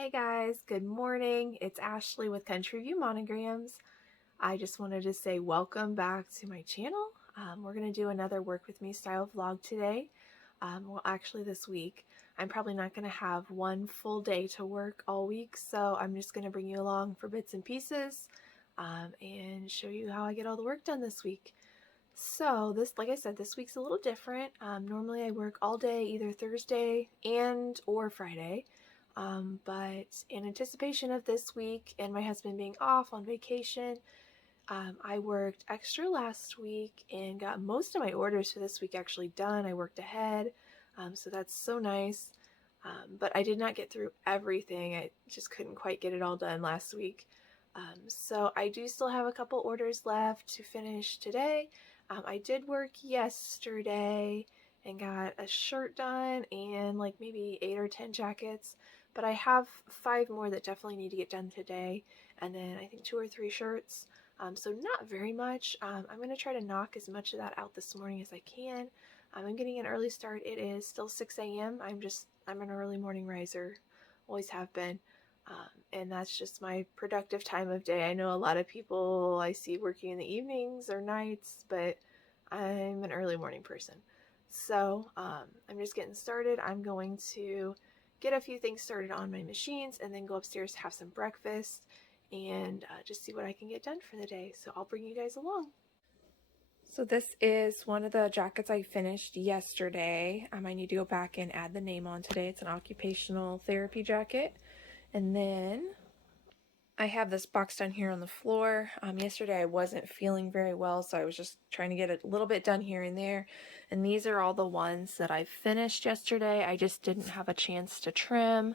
Hey guys, good morning. It's Ashley with Country View Monograms. I just wanted to say welcome back to my channel. We're going to do another work with me style vlog today. Well, actually this week. I'm probably not going to have one full day to work all week, so I'm just going to bring you along for bits and pieces and show you how I get all the work done this week. So like I said, this week's a little different. Normally I work all day, either Thursday or Friday. But in anticipation of this week and my husband being off on vacation, I worked extra last week and got most of my orders for this week actually done. I worked ahead, so that's so nice. But I did not get through everything. I just couldn't quite get it all done last week. So I do still have a couple orders left to finish today. I did work yesterday and got a shirt done and like maybe 8 or 10 jackets. But I have 5 more that definitely need to get done today, and then I think 2 or 3 shirts. So not very much. I'm going to try to knock as much of that out this morning as I can. I'm getting an early start. It is still 6 a.m. I'm an early morning riser, always have been. And that's just my productive time of day. I know a lot of people I see working in the evenings or nights, but I'm an early morning person. So I'm just getting started. I'm going to get a few things started on my machines and then go upstairs to have some breakfast and just see what I can get done for the day. So I'll bring you guys along. So this is one of the jackets I finished yesterday. I need to go back and add the name on today. It's an occupational therapy jacket. And then I have this box down here on the floor. Yesterday I wasn't feeling very well, so I was just trying to get a little bit done here and there. And these are all the ones that I finished yesterday. I just didn't have a chance to trim.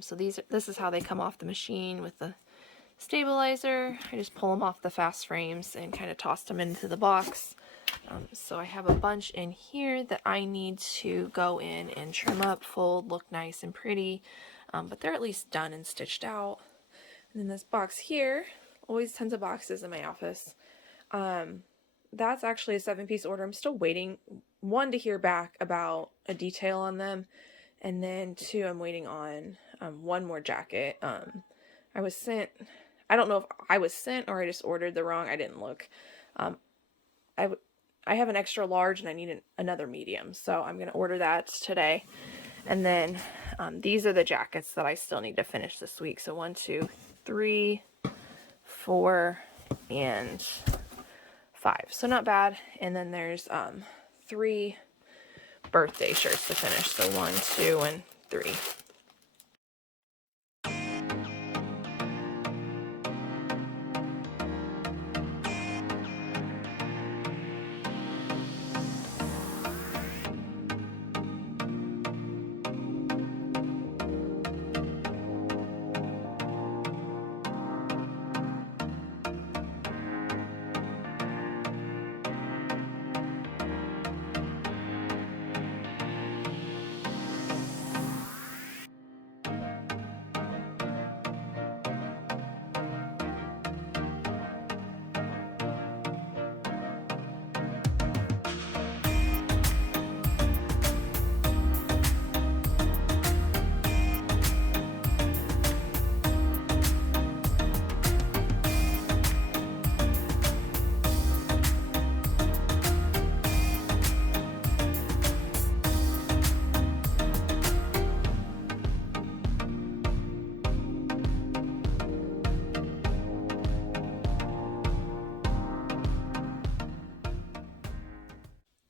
So this is how they come off the machine with the stabilizer. I just pull them off the fast frames and kind of toss them into the box. So I have a bunch in here that I need to go in and trim up, fold, look nice and pretty. But they're at least done and stitched out. And then this box here, always tons of boxes in my office. That's actually a 7-piece order. I'm still waiting, 1, to hear back about a detail on them, and then 2, I'm waiting on 1 more jacket. I was sent, I don't know if I was sent or I just ordered the wrong, I didn't look. I have an extra large and I need another medium, so I'm going to order that today. And then these are the jackets that I still need to finish this week. So 1, 2, 3, 4, and 5. So not bad. And then there's 3 birthday shirts to finish. So 1, 2, and 3.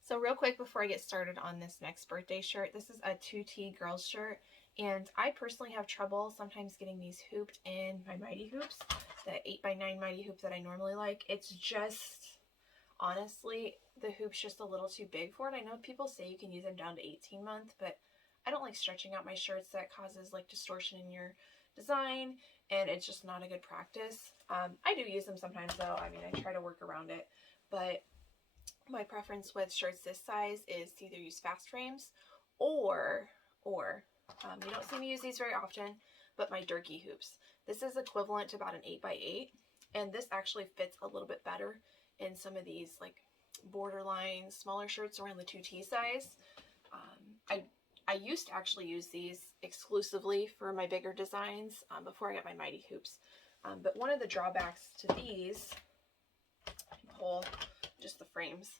So real quick before I get started on this next birthday shirt, this is a 2T girls shirt, and I personally have trouble sometimes getting these hooped in my Mighty Hoops, the 8x9 Mighty Hoop that I normally like. It's just, honestly, the hoop's just a little too big for it. I know people say you can use them down to 18 month, but I don't like stretching out my shirts. That causes like distortion in your design, and it's just not a good practice. I do use them sometimes though. I mean, I try to work around it, but my preference with shirts this size is to either use fast frames or you don't see me use these very often, but my Durkee hoops. This is equivalent to about an 8x8, and this actually fits a little bit better in some of these like borderline smaller shirts around the 2T size. I used to actually use these exclusively for my bigger designs before I got my mighty hoops. But one of the drawbacks to these, pull just the frames,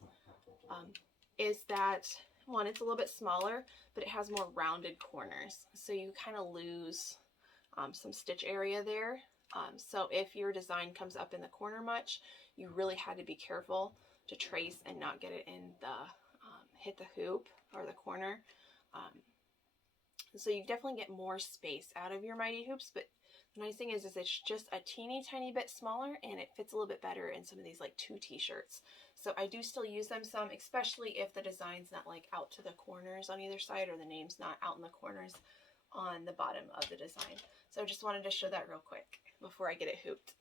is that, one, it's a little bit smaller, but it has more rounded corners. So you kind of lose some stitch area there. So if your design comes up in the corner much, you really had to be careful to trace and not get it in the, hit the hoop or the corner. So you definitely get more space out of your mighty hoops, but the nice thing is it's just a teeny tiny bit smaller, and it fits a little bit better in some of these like 2 t-shirts. So I do still use them some, especially if the design's not like out to the corners on either side, or the name's not out in the corners on the bottom of the design. So I just wanted to show that real quick before I get it hooped.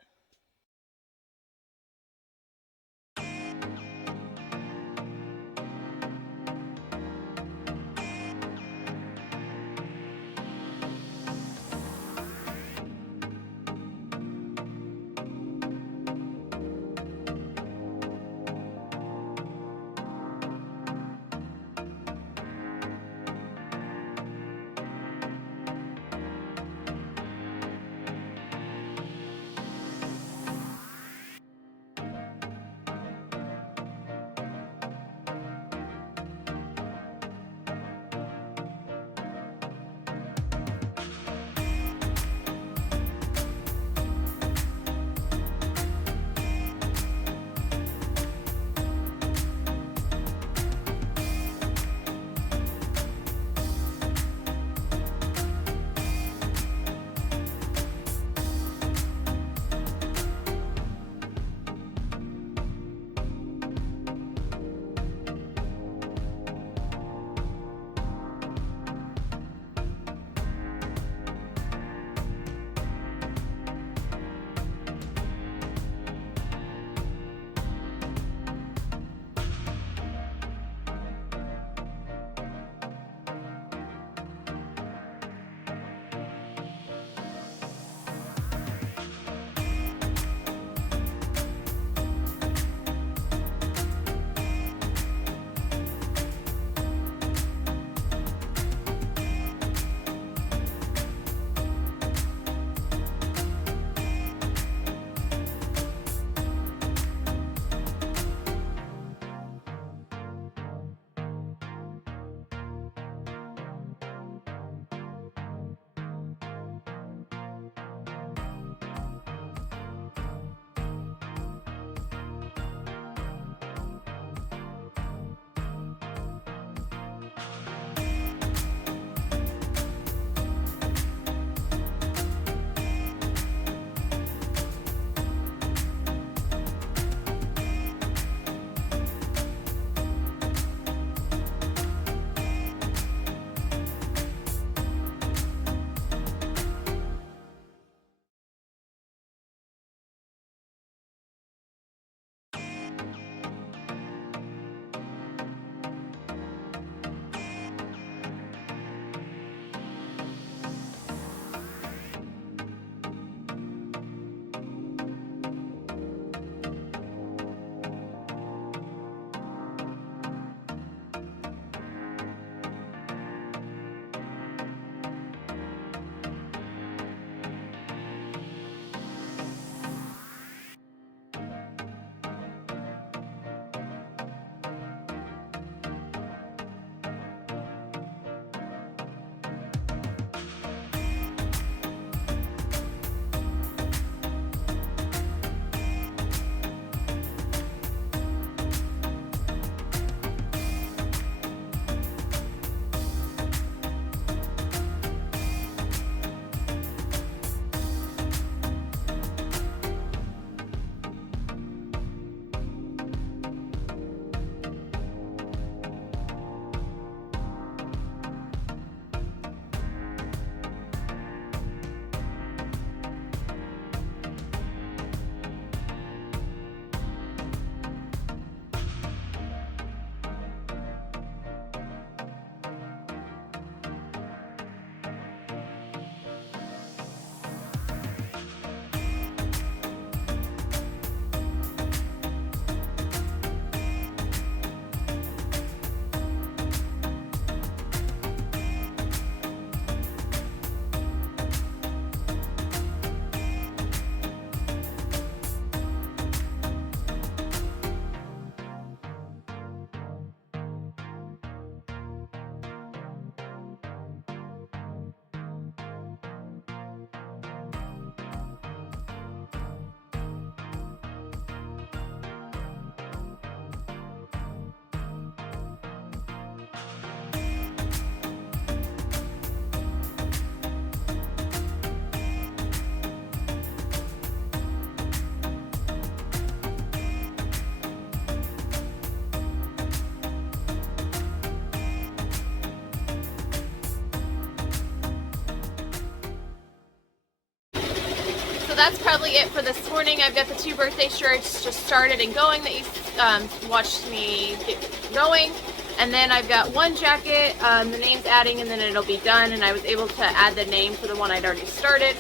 that's probably it for this morning. I've got the 2 birthday shirts just started and going that you watched me get going. And then I've got 1 jacket, the name's adding, and then it'll be done. And I was able to add the name for the one I'd already started.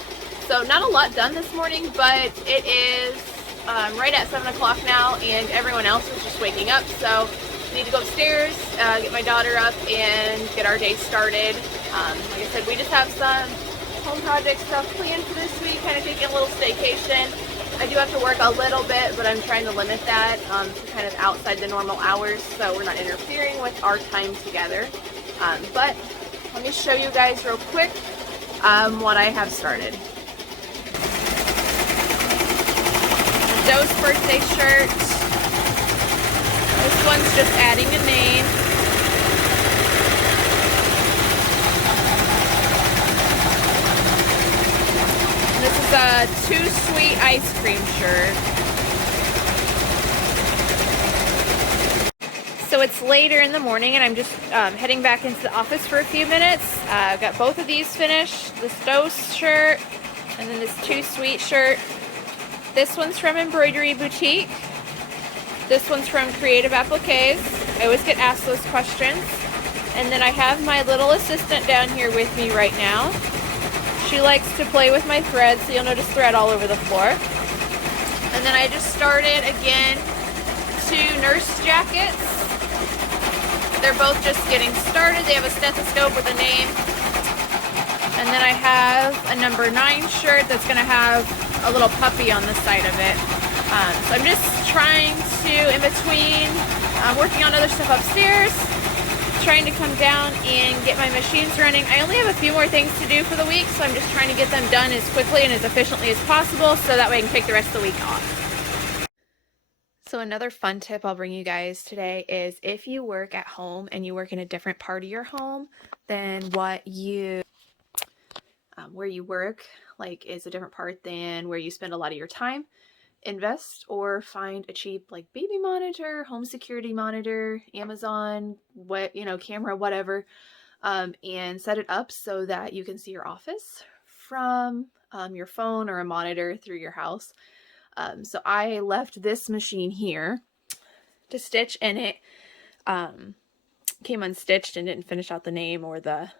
So not a lot done this morning, but it is right at 7 o'clock now, and everyone else is just waking up. So I need to go upstairs, get my daughter up, and get our day started. Like I said, we just have some home project stuff planned for this week, kind of taking a little staycation. I do have to work a little bit, but I'm trying to limit that to kind of outside the normal hours so we're not interfering with our time together. But let me show you guys real quick what I have started. Joe's birthday shirt. This one's just adding a name. This is a Too Sweet ice cream shirt. So it's later in the morning and I'm just heading back into the office for a few minutes. I've got both of these finished. This Dose shirt and then this Too Sweet shirt. This one's from Embroidery Boutique. This one's from Creative Appliques. I always get asked those questions. And then I have my little assistant down here with me right now. She likes to play with my thread, so you'll notice thread all over the floor. And then I just started again 2 nurse jackets. They're both just getting started. They have a stethoscope with a name. And then I have a number 9 shirt that's going to have a little puppy on the side of it. So I'm just trying to, in between working on other stuff upstairs, trying to come down and get my machines running. I only have a few more things to do for the week, so I'm just trying to get them done as quickly and as efficiently as possible so that way I can take the rest of the week off. So another fun tip I'll bring you guys today is if you work at home and you work in a different part of your home than what you, where you work, like is a different part than where you spend a lot of your time, invest or find a cheap like baby monitor, home security monitor, Amazon, camera, whatever, and set it up so that you can see your office from your phone or a monitor through your house. So I left this machine here to stitch, and it came unstitched and didn't finish out the name or the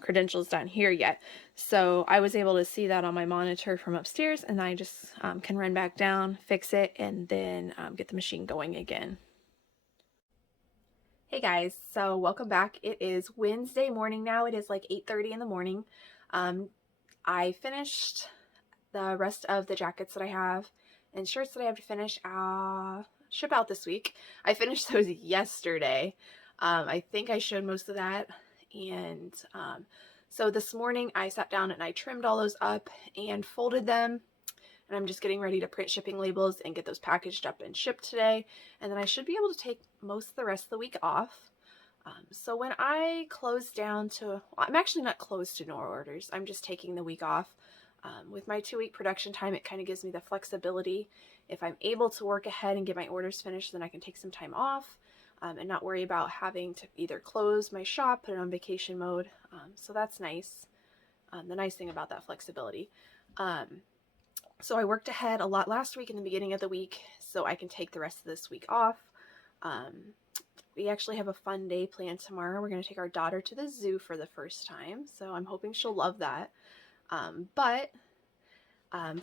credentials down here yet. So I was able to see that on my monitor from upstairs, and I just can run back down, fix it, and then get the machine going again. Hey guys, so welcome back. It is Wednesday morning now. It is like 8:30 in the morning. I finished the rest of the jackets that I have and shirts that I have to finish ship out this week. I finished those yesterday. I think I showed most of that. And so this morning I sat down and I trimmed all those up and folded them, and I'm just getting ready to print shipping labels and get those packaged up and shipped today, and then I should be able to take most of the rest of the week off. So when I close down to, well, I'm actually not closed to no orders, I'm just taking the week off. With my 2-week production time, it kind of gives me the flexibility. If I'm able to work ahead and get my orders finished, then I can take some time off. And not worry about having to either close my shop, put it on vacation mode. So that's nice. The nice thing about that flexibility. So I worked ahead a lot last week in the beginning of the week, so I can take the rest of this week off. We actually have a fun day planned tomorrow. We're going to take our daughter to the zoo for the first time, so I'm hoping she'll love that. But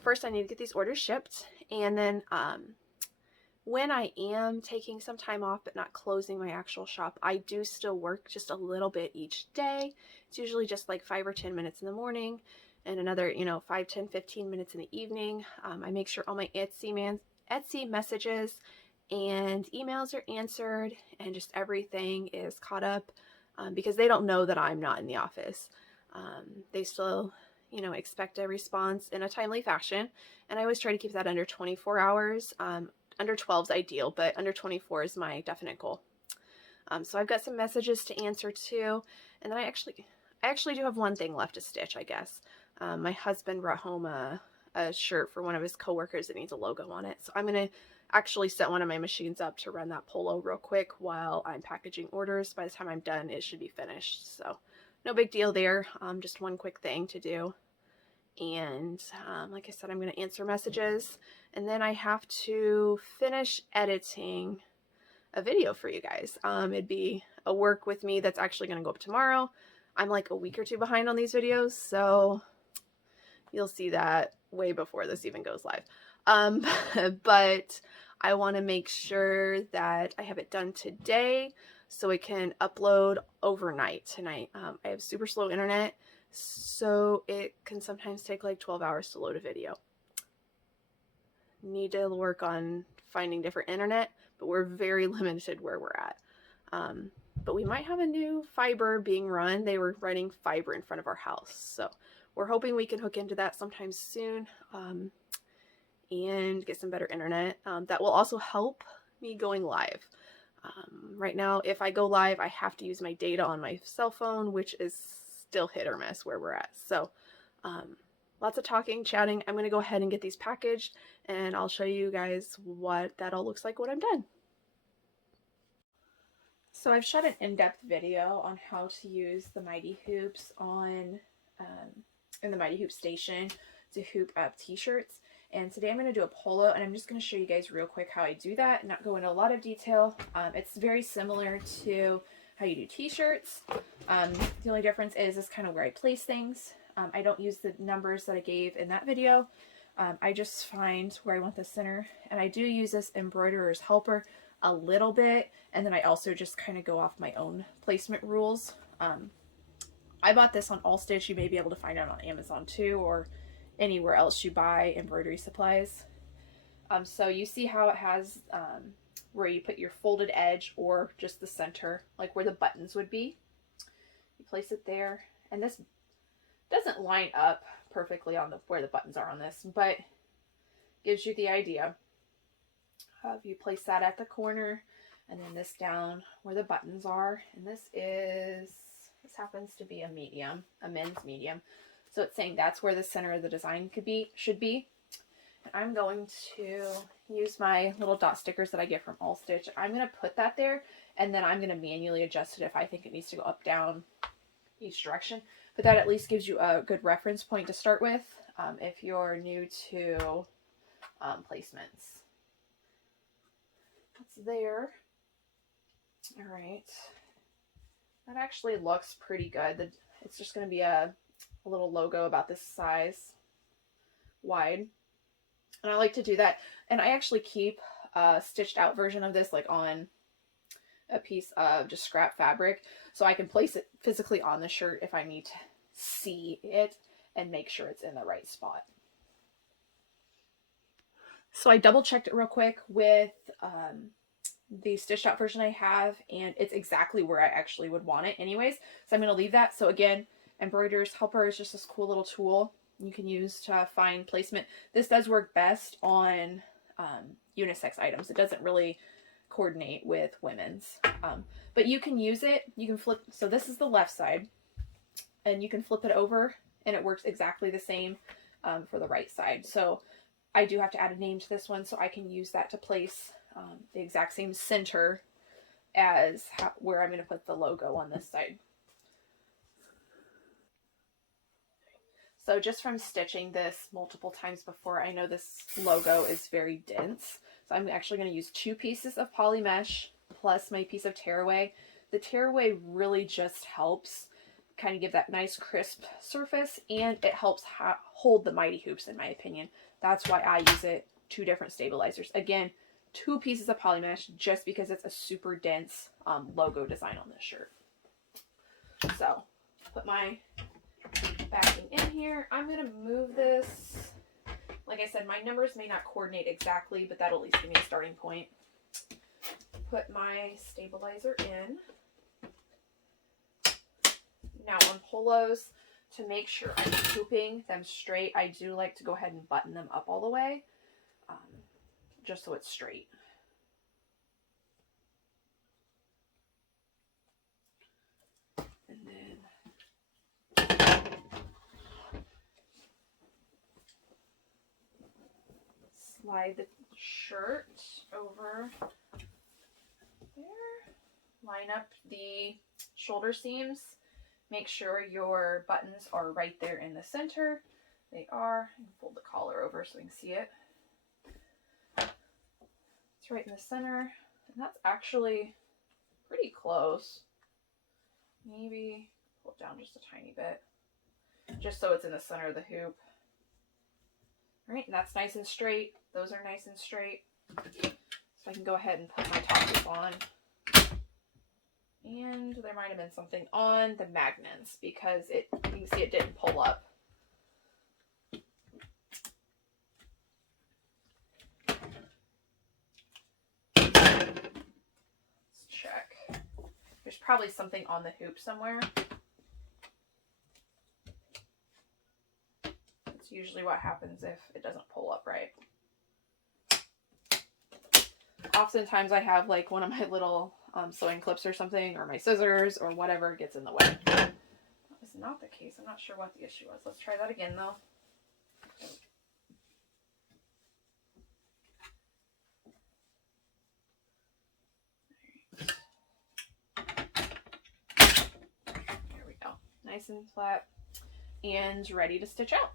first I need to get these orders shipped, and then when I am taking some time off but not closing my actual shop, I do still work just a little bit each day. It's usually just like 5 or 10 minutes in the morning and another, 5, 10, 15 minutes in the evening. I make sure all my Etsy messages and emails are answered and just everything is caught up because they don't know that I'm not in the office. They still, expect a response in a timely fashion, and I always try to keep that under 24 hours. Under 12 is ideal, but under 24 is my definite goal. So I've got some messages to answer too, and then I actually do have one thing left to stitch, I guess. My husband brought home a shirt for one of his coworkers that needs a logo on it, so I'm going to actually set one of my machines up to run that Polo real quick while I'm packaging orders. By the time I'm done, it should be finished, so no big deal there. Just one quick thing to do. And like I said, I'm going to answer messages, and then I have to finish editing a video for you guys. It'd be a work with me that's actually going to go up tomorrow. I'm like a week or two behind on these videos, so you'll see that way before this even goes live. But I want to make sure that I have it done today so it can upload overnight tonight. I have super slow internet, so it can sometimes take like 12 hours to load a video. Need to work on finding different internet, but we're very limited where we're at. But we might have a new fiber being run. They were running fiber in front of our house, so we're hoping we can hook into that sometime soon and get some better internet. That will also help me going live. Right now, if I go live, I have to use my data on my cell phone, which is still hit or miss where we're at. So lots of talking, chatting. I'm going to go ahead and get these packaged, and I'll show you guys what that all looks like when I'm done. So I've shot an in-depth video on how to use the Mighty Hoops on in the Mighty Hoop station to hoop up t-shirts. And today I'm going to do a polo, and I'm just going to show you guys real quick how I do that and not go into a lot of detail. It's very similar to how you do t-shirts. The only difference is kind of where I place things. I don't use the numbers that I gave in that video. I just find where I want the center, and I do use this embroiderer's helper a little bit, and then I also just kind of go off my own placement rules. I bought this on All Stitch. You may be able to find it on Amazon too, or anywhere else you buy embroidery supplies. So you see how it has where you put your folded edge or just the center, like where the buttons would be. You place it there, and this doesn't line up perfectly on where the buttons are on this, but gives you the idea. You place that at the corner, and then this down where the buttons are, and this happens to be a medium, a men's medium. So it's saying that's where the center of the design should be. And I'm going to use my little dot stickers that I get from All Stitch. I'm going to put that there, and then I'm going to manually adjust it if I think it needs to go up, down, each direction. But that at least gives you a good reference point to start with if you're new to placements. That's there. All right. That actually looks pretty good. It's just going to be a little logo about this size wide. And I like to do that. And I actually keep a stitched out version of this like on a piece of just scrap fabric, so I can place it physically on the shirt if I need to see it and make sure it's in the right spot. So I double checked it real quick with the stitched out version I have, and it's exactly where I actually would want it anyways. So I'm going to leave that. So again, Embroiderer's Helper is just this cool little tool you can use to find placement. This does work best on unisex items. It doesn't really coordinate with women's, but you can use it. You can flip. So this is the left side, and you can flip it over, and it works exactly the same for the right side. So I do have to add a name to this one, so I can use that to place the exact same center as where I'm going to put the logo on this side. So just from stitching this multiple times before, I know this logo is very dense. So I'm actually going to use 2 pieces of poly mesh plus my piece of tearaway. The tearaway really just helps kind of give that nice crisp surface, and it helps hold the Mighty Hoops, in my opinion. That's why I use it. 2 different stabilizers. Again, 2 pieces of poly mesh just because it's a super dense logo design on this shirt. So put my backing in here. I'm going to move this. Like I said, my numbers may not coordinate exactly, but that'll at least give me a starting point. Put my stabilizer in. Now on polos, to make sure I'm hooping them straight, I do like to go ahead and button them up all the way, just so it's straight. And then slide the shirt over there. Line up the shoulder seams. Make sure your buttons are right there in the center. they are. I can fold the collar over so we can see it. It's right in the center, and that's actually pretty close. Maybe pull it down just a tiny bit, just so it's in the center of the hoop. All right, and that's nice and straight. Those are nice and straight. So I can go ahead and put my top loop on. And there might have been something on the magnets because you can see it didn't pull up. Let's check. There's probably something on the hoop somewhere. That's usually what happens if it doesn't pull up right. Oftentimes I have like one of my little sewing clips or something, or my scissors or whatever gets in the way. That was not the case. I'm not sure what the issue was. Let's try that again though. There we go. Nice and flat and ready to stitch out.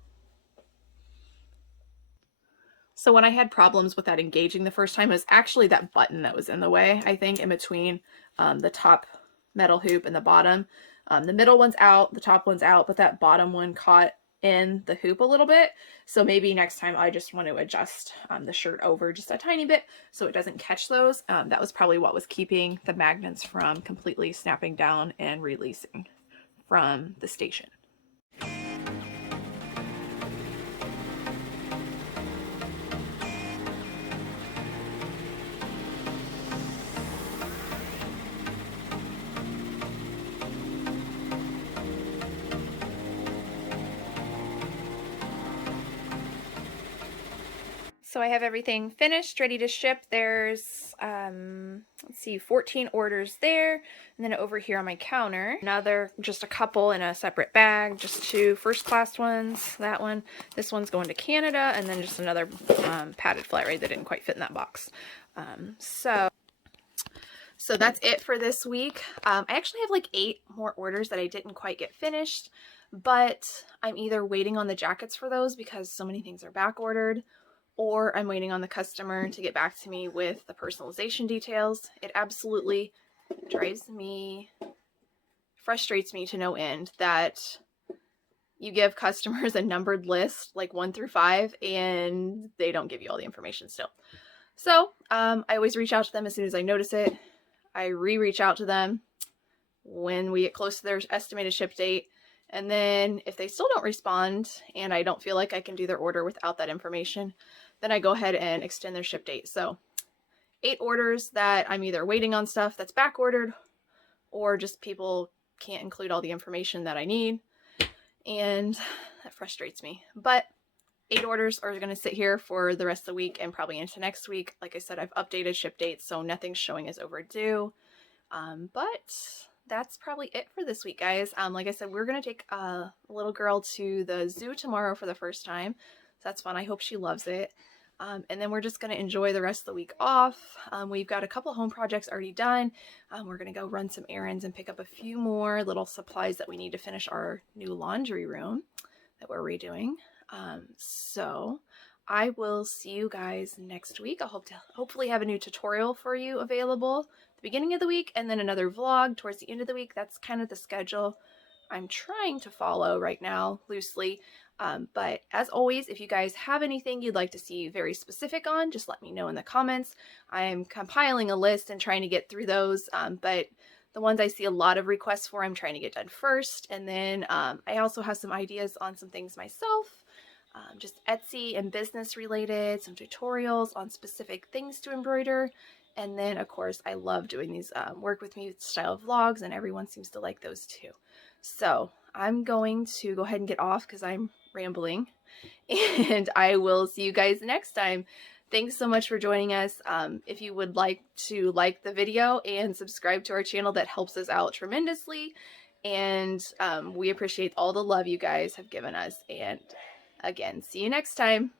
So when I had problems with that engaging the first time, it was actually that button that was in the way, I think, in between the top metal hoop and the bottom. The middle one's out, the top one's out, but that bottom one caught in the hoop a little bit. So maybe next time I just want to adjust the shirt over just a tiny bit so it doesn't catch those. That was probably what was keeping the magnets from completely snapping down and releasing from the station. So I have everything finished, ready to ship. There's, let's see, 14 orders there. And then over here on my counter, another, just a couple in a separate bag, just 2 first-class ones. That one, this one's going to Canada, and then just another padded flat rate that didn't quite fit in that box. So that's it for this week. I actually have like 8 more orders that I didn't quite get finished, but I'm either waiting on the jackets for those because so many things are back ordered, or I'm waiting on the customer to get back to me with the personalization details. It absolutely frustrates me to no end that you give customers a numbered list, like 1 through 5, and they don't give you all the information still. So I always reach out to them as soon as I notice it. I reach out to them when we get close to their estimated ship date. And then if they still don't respond and I don't feel like I can do their order without that information, then I go ahead and extend their ship date. So 8 orders that I'm either waiting on stuff that's back ordered, or just people can't include all the information that I need. And that frustrates me. But 8 orders are going to sit here for the rest of the week and probably into next week. Like I said, I've updated ship dates, so nothing's showing as overdue. But that's probably it for this week, guys. Like I said, we're going to take a little girl to the zoo tomorrow for the first time. So that's fun. I hope she loves it. And then we're just going to enjoy the rest of the week off. We've got a couple home projects already done. We're going to go run some errands and pick up a few more little supplies that we need to finish our new laundry room that we're redoing. So I will see you guys next week. I hope to hopefully have a new tutorial for you available at the beginning of the week, and then another vlog towards the end of the week. That's kind of the schedule I'm trying to follow right now, loosely. But as always, if you guys have anything you'd like to see very specific on, just let me know in the comments. I'm compiling a list and trying to get through those, but the ones I see a lot of requests for, I'm trying to get done first. And then I also have some ideas on some things myself, just Etsy and business related, some tutorials on specific things to embroider. And then, of course, I love doing these work with me style vlogs, and everyone seems to like those too. So I'm going to go ahead and get off because I'm rambling, and I will see you guys next time. Thanks so much for joining us. If you would like to like the video and subscribe to our channel, that helps us out tremendously. And we appreciate all the love you guys have given us. And again, see you next time.